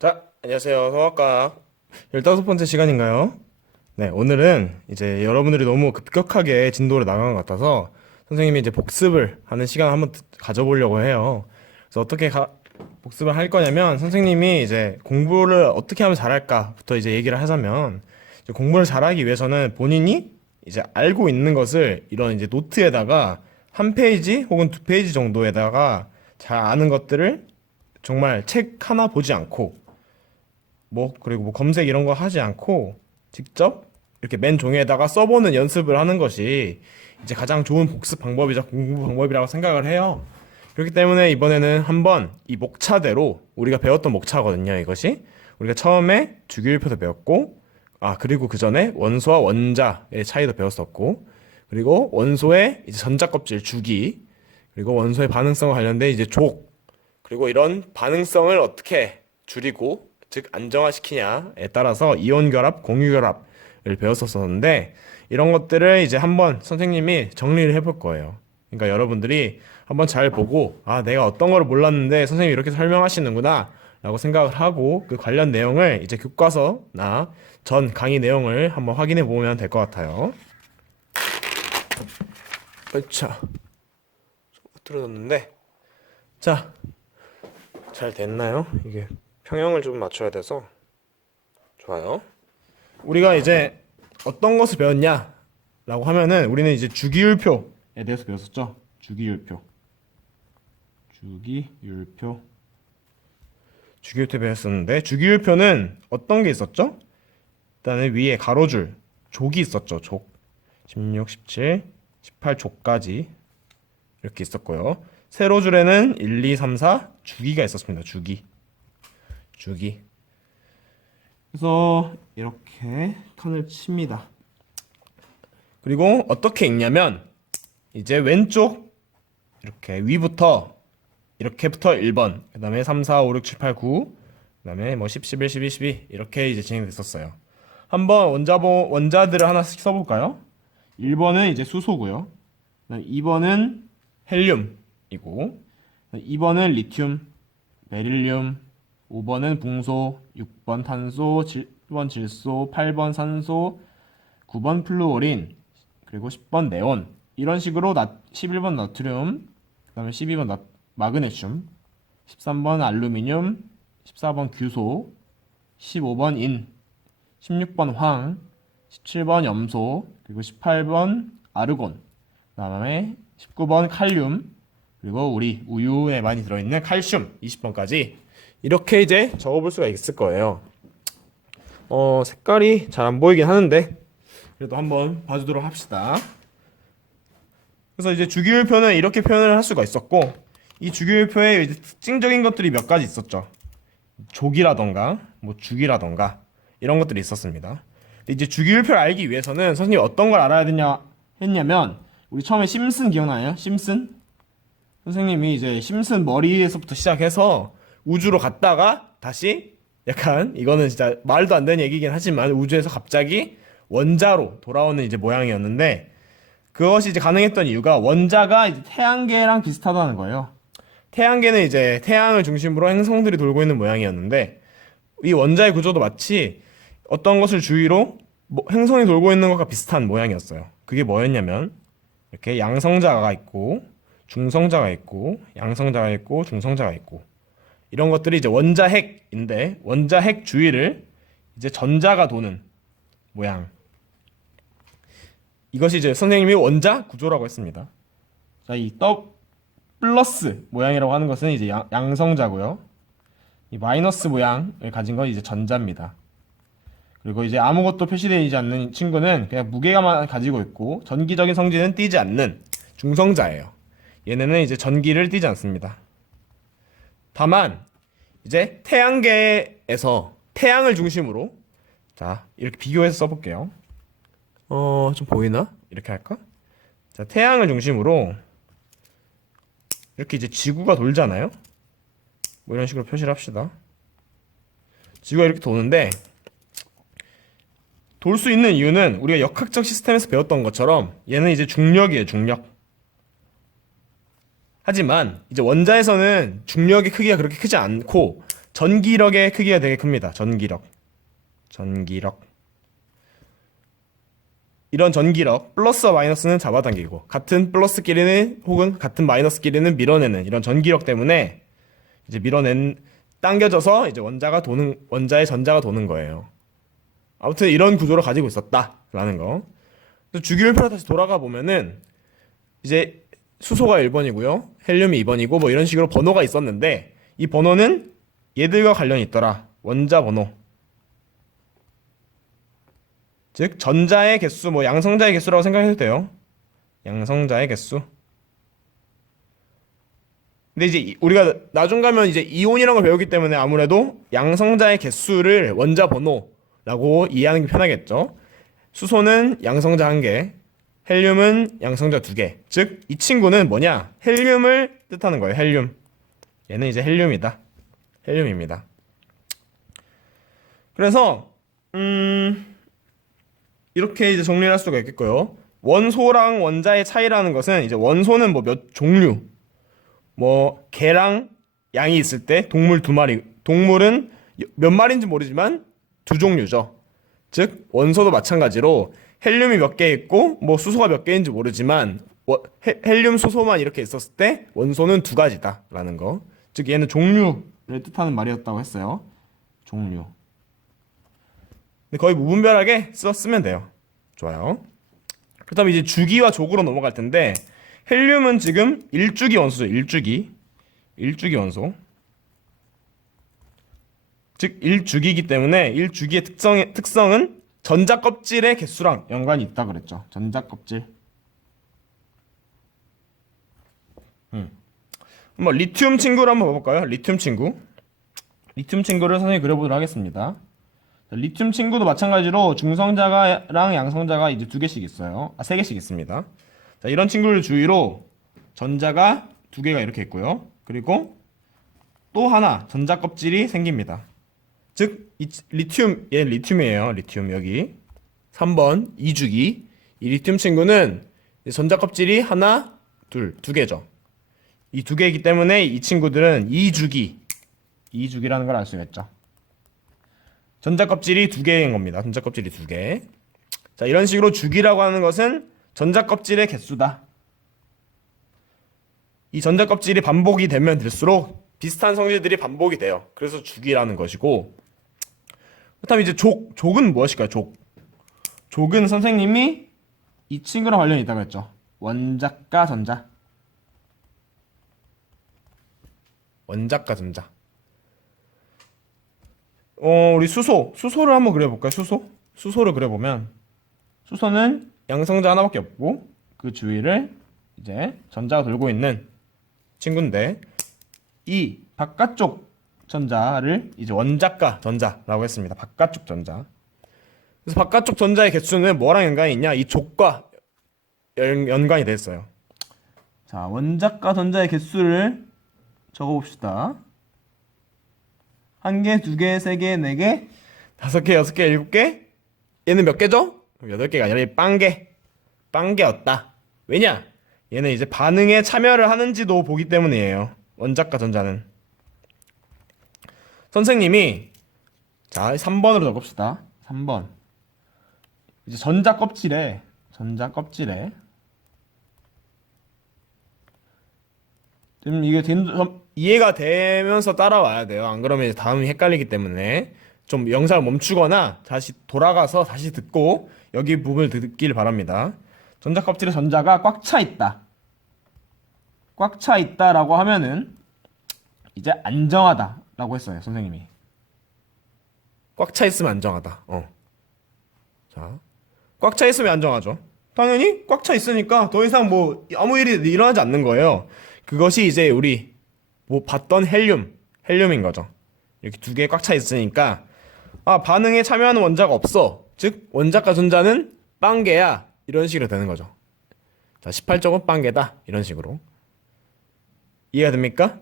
자, 안녕하세요. 성악과 15번째 시간인가요? 네, 오늘은 이제 여러분들이 너무 급격하게 진도를 나간 것 같아서 선생님이 이제 복습을 하는 시간 한번 가져보려고 해요. 그래서 복습을 할 거냐면 선생님이 이제 공부를 어떻게 하면 잘할까부터 이제 얘기를 하자면 이제 공부를 잘하기 위해서는 본인이 이제 알고 있는 것을 이런 이제 노트에다가 한 페이지 혹은 두 페이지 정도에다가 잘 아는 것들을 정말 책 하나 보지 않고 그리고 검색 이런 거 하지 않고 직접 이렇게 맨 종이에다가 써보는 연습을 하는 것이 이제 가장 좋은 복습 방법이자 공부 방법이라고 생각을 해요. 그렇기 때문에 이번에는 한번 이 목차대로 우리가 배웠던 목차거든요, 이것이. 우리가 처음에 주기율표도 배웠고, 그리고 그 전에 원소와 원자의 차이도 배웠었고, 그리고 원소의 이제 전자껍질 주기, 그리고 원소의 반응성과 관련된 이제 족, 그리고 이런 반응성을 어떻게 줄이고 즉 안정화시키냐에 따라서 이온 결합, 공유 결합을 배웠었었는데 이런 것들을 이제 한번 선생님이 정리를 해볼 거예요. 그러니까 여러분들이 한번 잘 보고 내가 어떤 거를 몰랐는데 선생님이 이렇게 설명하시는구나 라고 생각을 하고 그 관련 내용을 이제 교과서나 전 강의 내용을 한번 확인해 보면 될 것 같아요. 자, 틀어졌는데 자, 잘 됐나요? 이게 평형을 좀 맞춰야 돼서 좋아요. 우리가 이제 어떤 것을 배웠냐라고 하면은 우리는 이제 주기율표에 대해서 배웠었죠. 주기율표 배웠었는데 주기율표는 어떤 게 있었죠? 일단은 위에 가로줄 족이 있었죠. 족 16, 17, 18족까지 이렇게 있었고요. 세로줄에는 1, 2, 3, 4 주기가 있었습니다. 주기. 그래서 이렇게 칸을 칩니다. 그리고 어떻게 읽냐면 이제 왼쪽 이렇게 위부터 이렇게부터 1번, 그 다음에 3, 4, 5, 6, 7, 8, 9, 그 다음에 10, 11, 12, 12 이렇게 이제 진행됐었어요. 한번 원자들을 하나씩 써볼까요? 1번은 이제 수소고요. 2번은 헬륨이고 2번은 리튬, 베릴륨, 5번은 붕소, 6번 탄소, 7번 질소, 8번 산소, 9번 플루오린, 그리고 10번 네온. 이런 식으로 11번 나트륨, 그 다음에 12번 마그네슘, 13번 알루미늄, 14번 규소, 15번 인, 16번 황, 17번 염소, 그리고 18번 아르곤, 그 다음에 19번 칼륨, 그리고 우리 우유에 많이 들어있는 칼슘 20번까지 이렇게 이제 적어볼 수가 있을 거예요. 색깔이 잘 안 보이긴 하는데 그래도 한번 봐주도록 합시다. 그래서 이제 주기율표는 이렇게 표현을 할 수가 있었고 이 주기율표에 이제 특징적인 것들이 몇 가지 있었죠. 족이라던가 주기라던가 이런 것들이 있었습니다. 근데 이제 주기율표를 알기 위해서는 선생님이 어떤 걸 알아야 되냐 했냐면 우리 처음에 심슨 기억나요? 심슨? 선생님이 이제 심슨 머리에서부터 시작해서 우주로 갔다가 다시 약간 이거는 진짜 말도 안 되는 얘기긴 하지만 우주에서 갑자기 원자로 돌아오는 이제 모양이었는데 그것이 이제 가능했던 이유가 원자가 이제 태양계랑 비슷하다는 거예요. 태양계는 이제 태양을 중심으로 행성들이 돌고 있는 모양이었는데 이 원자의 구조도 마치 어떤 것을 주위로 행성이 돌고 있는 것과 비슷한 모양이었어요. 그게 뭐였냐면 이렇게 양성자가 있고 중성자가 있고 양성자가 있고 중성자가 있고 이런 것들이 이제 원자핵인데 원자핵 주위를 이제 전자가 도는 모양. 이것이 이제 선생님이 원자 구조라고 했습니다. 자, 이 플러스 모양이라고 하는 것은 이제 양성자고요. 이 마이너스 모양을 가진 건 이제 전자입니다. 그리고 이제 아무것도 표시되지 않는 친구는 그냥 무게가만 가지고 있고 전기적인 성질은 띠지 않는 중성자예요. 얘네는 이제 전기를 띠지 않습니다. 다만 이제 태양계에서 태양을 중심으로 자 이렇게 비교해서 써볼게요. 좀 보이나? 이렇게 할까? 자, 태양을 중심으로 이렇게 이제 지구가 돌잖아요. 이런 식으로 표시를 합시다. 지구가 이렇게 도는데 돌 수 있는 이유는 우리가 역학적 시스템에서 배웠던 것처럼 얘는 이제 중력이에요, 중력. 하지만 이제 원자에서는 중력의 크기가 그렇게 크지 않고 전기력의 크기가 되게 큽니다. 전기력. 이런 전기력, 플러스와 마이너스는 잡아당기고, 같은 플러스끼리는 혹은 같은 마이너스끼리는 밀어내는 이런 전기력 때문에 이제 당겨져서 이제 원자의 전자가 도는 거예요. 아무튼 이런 구조를 가지고 있었다라는 거. 그래서 주기율표로 다시 돌아가 보면은 이제 수소가 1번이고요. 헬륨이 2번이고 뭐 이런 식으로 번호가 있었는데 이 번호는 얘들과 관련이 있더라. 원자 번호. 즉 전자의 개수, 뭐 양성자의 개수라고 생각해도 돼요. 양성자의 개수. 근데 이제 우리가 나중 가면 이제 이온이라는 걸 배우기 때문에 아무래도 양성자의 개수를 원자 번호라고 이해하는 게 편하겠죠. 수소는 양성자 1개, 헬륨은 양성자 2개. 즉 이 친구는 뭐냐? 헬륨을 뜻하는 거예요. 헬륨. 얘는 이제 헬륨이다. 헬륨입니다. 그래서 이렇게 이제 정리를 할 수가 있겠고요. 원소랑 원자의 차이라는 것은 이제 원소는 뭐 몇 종류, 뭐 개랑 양이 있을 때 동물 2마리, 동물은 몇 마리인지 모르지만 2종류죠. 즉 원소도 마찬가지로 헬륨이 몇 개 있고 뭐 수소가 몇 개인지 모르지만 헬륨, 수소만 이렇게 있었을 때 원소는 2가지다라는 거. 즉 얘는 종류를 뜻하는 말이었다고 했어요. 종류. 근데 거의 무분별하게 쓰면 돼요. 좋아요. 그렇다면 이제 주기와 족으로 넘어갈 텐데 헬륨은 지금 1주기 원소죠. 1주기 원소. 즉 1주기이기 때문에 1주기의 특성은 전자 껍질의 개수랑 연관이 있다 그랬죠. 전자 껍질. 한번 리튬 친구를 한번 봐볼까요? 리튬 친구를 선생님이 그려보도록 하겠습니다. 리튬 친구도 마찬가지로 중성자랑 양성자가 이제 2개씩 있어요. 3개씩 있습니다. 자, 이런 친구를 주위로 전자가 2개가 이렇게 있고요. 그리고 또 하나 전자 껍질이 생깁니다. 즉, 얘 리튬이에요. 리튬 여기 3번 2주기. 이 리튬 친구는 전자 껍질이 하나, 둘, 2개죠. 이 2개이기 때문에 이 친구들은 2주기라는 걸 알 수 있겠죠. 전자 껍질이 2개인 겁니다. 전자 껍질이 2개. 자, 이런 식으로 주기라고 하는 것은 전자 껍질의 개수다. 이 전자 껍질이 반복이 되면 될수록 비슷한 성질들이 반복이 돼요. 그래서 주기라는 것이고. 그렇다면 이제 족은 무엇일까요? 족은 선생님이 이 친구랑 관련이 있다고 했죠. 원자과 전자. 원자과 전자. 우리 수소를 한번 그려볼까요? 수소를 그려보면 수소는 양성자 하나밖에 없고 그 주위를 이제 전자가 돌고 있는 친구인데 이 바깥쪽 전자를 이제 원자과 전자라고 했습니다. 바깥쪽 전자. 그래서 바깥쪽 전자의 개수는 뭐랑 연관이 있냐? 이 족과 연관이 됐어요. 자, 원자과 전자의 개수를 적어봅시다. 1개, 2개, 3개, 4개, 5개, 6개, 7개. 얘는 몇 개죠? 8개가 아니라 빵개였다. 왜냐? 얘는 이제 반응에 참여를 하는지도 보기 때문이에요. 원자과 전자는. 선생님이 자 3번으로 적읍시다. 3번. 이제 전자 껍질에 좀 이게 이해가 되면서 따라와야 돼요. 안 그러면 이제 다음이 헷갈리기 때문에 좀 영상을 멈추거나 다시 돌아가서 다시 듣고 여기 부분을 듣길 바랍니다. 전자 껍질에 전자가 꽉 차 있다. 꽉 차 있다라고 하면은 이제 안정하다라고 했어요, 선생님이. 꽉 차 있으면 안정하다. 자, 꽉 차 있으면 안정하죠. 당연히 꽉 차 있으니까 더 이상 뭐 아무 일이 일어나지 않는 거예요. 그것이 이제 우리 뭐 봤던 헬륨인 거죠. 이렇게 2개 꽉 차 있으니까 반응에 참여하는 원자가 없어. 즉 원자과 전자는 빵개야. 이런 식으로 되는 거죠. 자, 18쪽은 빵개다. 이런 식으로. 이해가 됩니까?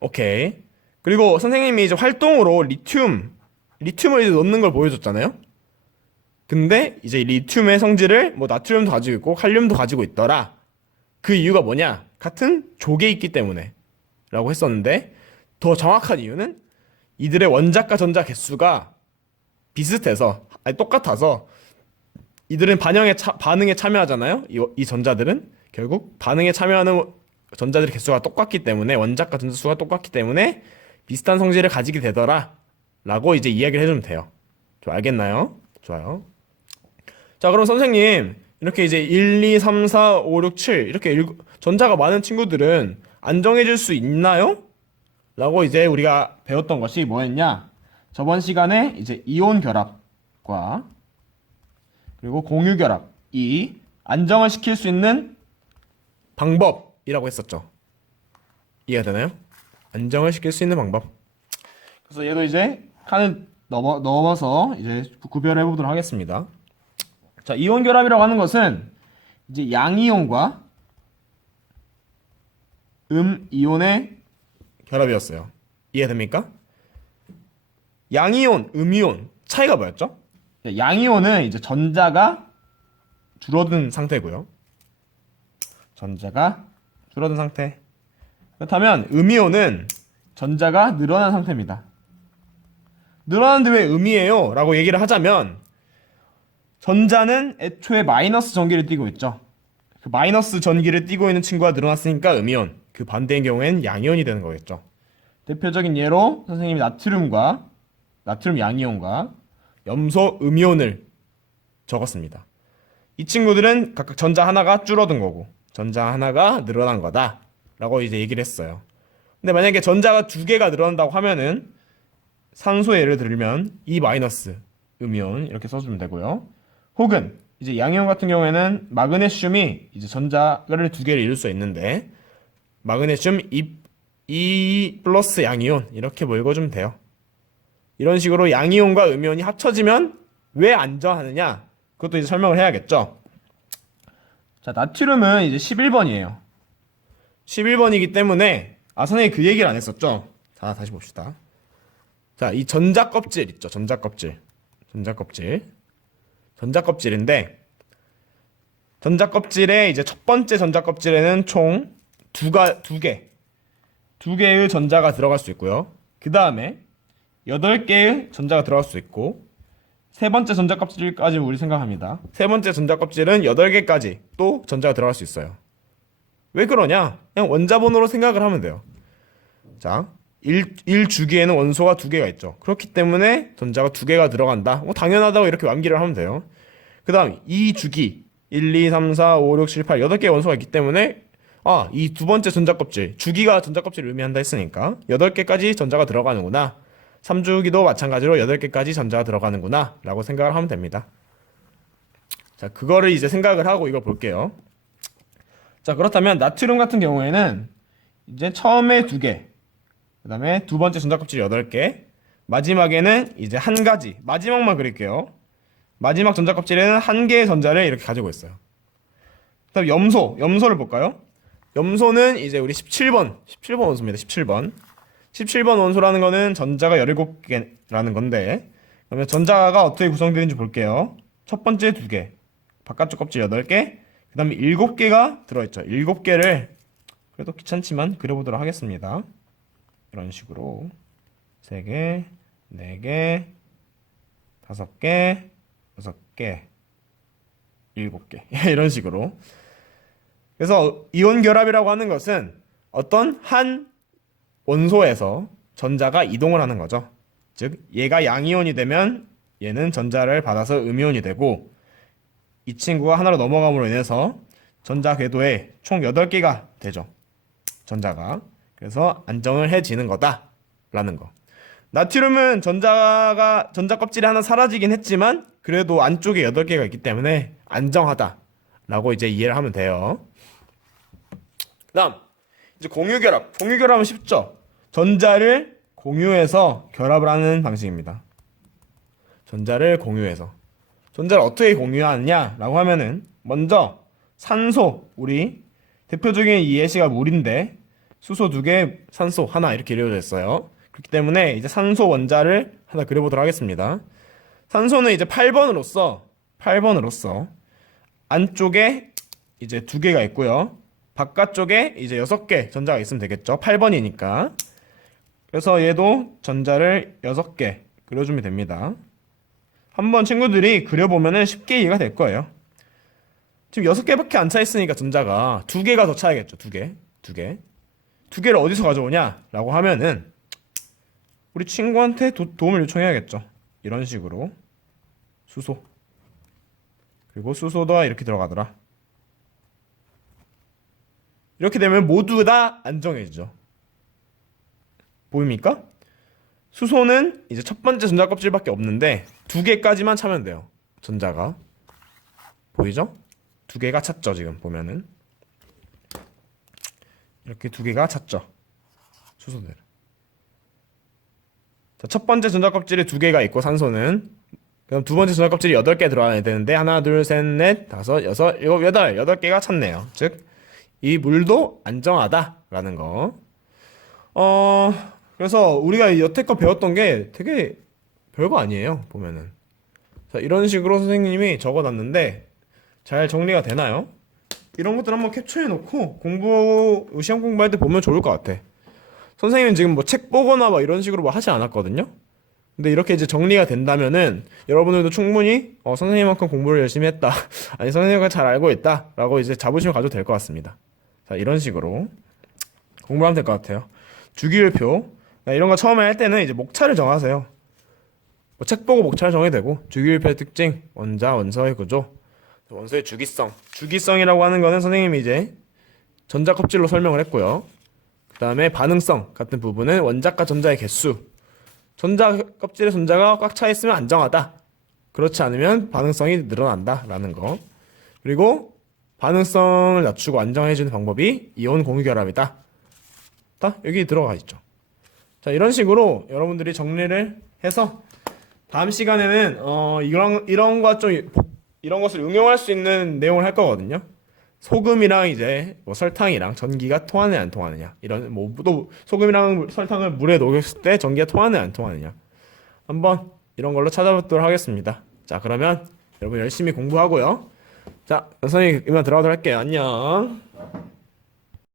오케이. 그리고 선생님이 이제 활동으로 리튬을 이제 넣는 걸 보여줬잖아요. 근데 이제 리튬의 성질을 뭐 나트륨도 가지고 있고 칼륨도 가지고 있더라. 그 이유가 뭐냐? 같은 족에 있기 때문에 라고 했었는데 더 정확한 이유는 이들의 원자과 전자 개수가 비슷해서, 아니 똑같아서 이들은 반응에 참여하잖아요. 이 전자들은 결국 반응에 참여하는 전자들의 개수가 똑같기 때문에, 원자과 전자 수가 똑같기 때문에 비슷한 성질을 가지게 되더라 라고 이제 이야기를 해주면 돼요. 좀 알겠나요? 좋아요. 자, 그럼 선생님, 이렇게 이제 1, 2, 3, 4, 5, 6, 7 이렇게 전자가 많은 친구들은 안정해질 수 있나요? 라고 이제 우리가 배웠던 것이 뭐였냐? 저번 시간에 이제 이온 결합과 그리고 공유 결합, 이 안정을 시킬 수 있는 방법이라고 했었죠. 이해가 되나요? 안정을 시킬 수 있는 방법. 그래서 얘도 이제 칸을 넘어서 이제 구별해 보도록 하겠습니다. 자, 이온 결합이라고 하는 것은 이제 양이온과 음이온의 결합이었어요. 이해됩니까? 양이온, 음이온 차이가 뭐였죠? 양이온은 이제 전자가 줄어든 상태고요. 전자가 줄어든 상태. 그렇다면 음이온은 전자가 늘어난 상태입니다. 늘어나는데 왜 음이에요? 라고 얘기를 하자면 전자는 애초에 마이너스 전기를 띠고 있죠. 그 마이너스 전기를 띠고 있는 친구가 늘어났으니까 음이온. 그 반대인 경우에는 양이온이 되는 거겠죠. 대표적인 예로 선생님이 나트륨 양이온과 염소 음이온을 적었습니다. 이 친구들은 각각 전자 하나가 줄어든 거고 전자 하나가 늘어난 거다 라고 이제 얘기를 했어요. 근데 만약에 전자가 두 개가 늘어난다고 하면은 산소 예를 들면 E- 음이온 이렇게 써주면 되고요. 혹은 이제 양이온 같은 경우에는 마그네슘이 이제 전자를 두 개를 이룰 수 있는데 마그네슘 E 플러스 양이온 이렇게 뭐 읽어주면 돼요. 이런 식으로 양이온과 음이온이 합쳐지면 왜 안정하느냐? 그것도 이제 설명을 해야겠죠. 자, 나트륨은 이제 11번이에요. 11번이기 때문에 선생님이 그 얘기를 안 했었죠. 자, 다시 봅시다. 자, 이 전자 껍질 있죠. 전자 껍질인데 전자 껍질에 이제 첫 번째 전자 껍질에는 총 두 개의 전자가 들어갈 수 있고요. 그 다음에 8개의 전자가 들어갈 수 있고 세 번째 전자 껍질까지 우리 생각합니다. 세 번째 전자 껍질은 8개까지 또 전자가 들어갈 수 있어요. 왜 그러냐? 그냥 원자번호로 생각을 하면 돼요. 자, 1주기에는 원소가 2개가 있죠. 그렇기 때문에 전자가 2개가 들어간다. 당연하다고 이렇게 암기를 하면 돼요. 그 다음 2주기 1, 2, 3, 4, 5, 6, 7, 8 8개의 원소가 있기 때문에 이 두 번째 전자 껍질 주기가 전자 껍질을 의미한다 했으니까 8개까지 전자가 들어가는구나. 3주기도 마찬가지로 8개까지 전자가 들어가는구나 라고 생각을 하면 됩니다. 자, 그거를 이제 생각을 하고 이걸 볼게요. 자, 그렇다면 나트륨 같은 경우에는 이제 처음에 2개, 그 다음에 두 번째 전자 껍질 8개, 마지막에는 이제 한 가지, 마지막만 그릴게요. 마지막 전자 껍질에는 한 개의 전자를 이렇게 가지고 있어요. 그 다음 염소를 볼까요? 염소는 이제 우리 17번 원소입니다. 17번 원소라는 거는 전자가 17개라는 건데, 그러면 전자가 어떻게 구성되는지 볼게요. 첫 번째 2개, 바깥쪽 껍질 8개, 그 다음에 7개가 들어있죠. 7개를 그래도 귀찮지만 그려보도록 하겠습니다. 이런 식으로 3개, 4개, 5개, 6개, 7개 이런 식으로. 그래서 이온 결합이라고 하는 것은 어떤 한 원소에서 전자가 이동을 하는 거죠. 즉 얘가 양이온이 되면 얘는 전자를 받아서 음이온이 되고 이 친구가 하나로 넘어감으로 인해서 전자 궤도에 총 8개가 되죠. 전자가. 그래서 안정을 해지는 거다라는 거. 나트륨은 전자 껍질이 하나 사라지긴 했지만 그래도 안쪽에 8개가 있기 때문에 안정하다라고 이제 이해를 하면 돼요. 그다음 이제 공유결합은 쉽죠. 전자를 공유해서 결합을 하는 방식입니다. 전자를 어떻게 공유하느냐라고 하면은 먼저 산소, 우리 대표적인 이 예시가 물인데 수소 2개, 산소 하나 이렇게 이루어져 있어요. 그렇기 때문에 이제 산소 원자를 하나 그려보도록 하겠습니다. 산소는 이제 8번으로서 안쪽에 이제 2개가 있고요. 바깥쪽에 이제 6개 전자가 있으면 되겠죠. 8번이니까. 그래서 얘도 전자를 6개 그려주면 됩니다. 한번 친구들이 그려보면은 쉽게 이해가 될 거예요. 지금 6개밖에 안 차 있으니까 전자가 2개가 더 차야겠죠. 2개. 2개. 2개를 어디서 가져오냐? 라고 하면은 우리 친구한테 도움을 요청해야겠죠. 이런 식으로. 수소. 그리고 수소도 이렇게 들어가더라. 이렇게 되면 모두 다 안정해지죠. 보입니까? 수소는 이제 첫 번째 전자 껍질밖에 없는데 2개까지만 차면 돼요. 전자가. 보이죠? 2개가 찼죠, 지금 보면은. 이렇게 2개가 찼죠. 수소들. 자, 첫 번째 전자 껍질에 2개가 있고 산소는 그럼 두 번째 전자 껍질이 8개 들어와야 되는데 하나, 둘, 셋, 넷, 다섯, 여섯, 일곱, 여덟 8개가 찼네요. 즉, 이 물도 안정하다라는 거. 그래서 우리가 여태껏 배웠던 게 되게 별거 아니에요, 보면은. 자, 이런 식으로 선생님이 적어놨는데 잘 정리가 되나요? 이런 것들 한번 캡처해 놓고 시험 공부할 때 보면 좋을 것 같아. 선생님은 지금 뭐 책 보거나 막 이런 식으로 뭐 하지 않았거든요. 근데 이렇게 이제 정리가 된다면은 여러분들도 충분히 선생님만큼 공부를 열심히 했다. 아니 선생님과 잘 알고 있다. 라고 이제 자부심을 가져도 될 것 같습니다. 자, 이런 식으로 공부하면 될 것 같아요. 주기율표. 이런 거 처음에 할 때는 이제 목차를 정하세요. 뭐 책 보고 목차를 정해도 되고 주기율표의 특징, 원자, 원소의 구조, 원소의 주기성. 주기성이라고 하는 거는 선생님이 이제 전자 껍질로 설명을 했고요. 그 다음에 반응성 같은 부분은 원자과 전자의 개수. 전자 껍질에 전자가 꽉 차 있으면 안정하다. 그렇지 않으면 반응성이 늘어난다 라는 거. 그리고 반응성을 낮추고 안정해주는 방법이 이온 공유결합이다. 다 여기 들어가 있죠. 자, 이런 식으로 여러분들이 정리를 해서 다음 시간에는 이런 것을 응용할 수 있는 내용을 할 거거든요. 소금이랑 이제 뭐 설탕이랑 전기가 통하느냐 안 통하느냐, 이런 뭐 또 소금이랑 설탕을 물에 녹였을 때 전기가 통하느냐 안 통하느냐, 한번 이런 걸로 찾아보도록 하겠습니다. 자, 그러면 여러분 열심히 공부하고요. 자, 선생님 이만 들어가도록 할게요. 안녕.